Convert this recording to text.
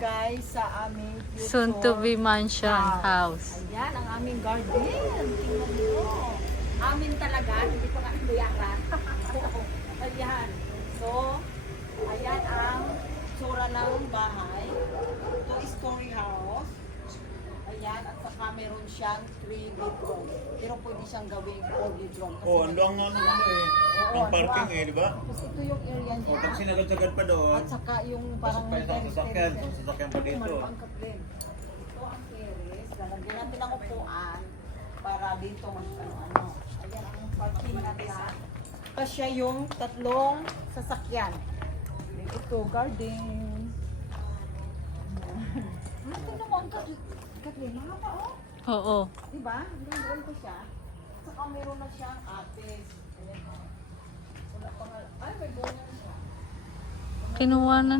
guys sa aming future Soon to be mansion house. Ayan ang aming garden. Tingnan mo. Amin talaga, hindi pa nga bayaran. Ayan. So, ayan ang tsura ng bahay. Two-story house. Ayan, at saka meron siyang 3 bedroom. Pero pwede siyang gawing 4 bedroom. Oh, ang ang ang parking di ba? Tapos ito yung area niya. Oh, pag sinagad-sagad pa doon. At saka yung parang Pasok pa isang sasakyan. terrace. Sasakyan pa dito. Marupangkat din. Ito ang terrace. Lalagyan natin ang upuan para dito ano. Ayan ang parking natin. Kasya yung 3 sasakyan. Ito, garden. Ito naman, Kathleen, mga pa oh. Oo. Diba? Hanggang ko siya. Saka meron na siyang atis. Ayan, oh. Wala pa nga. Ay, may bunga na siya. Kinuha na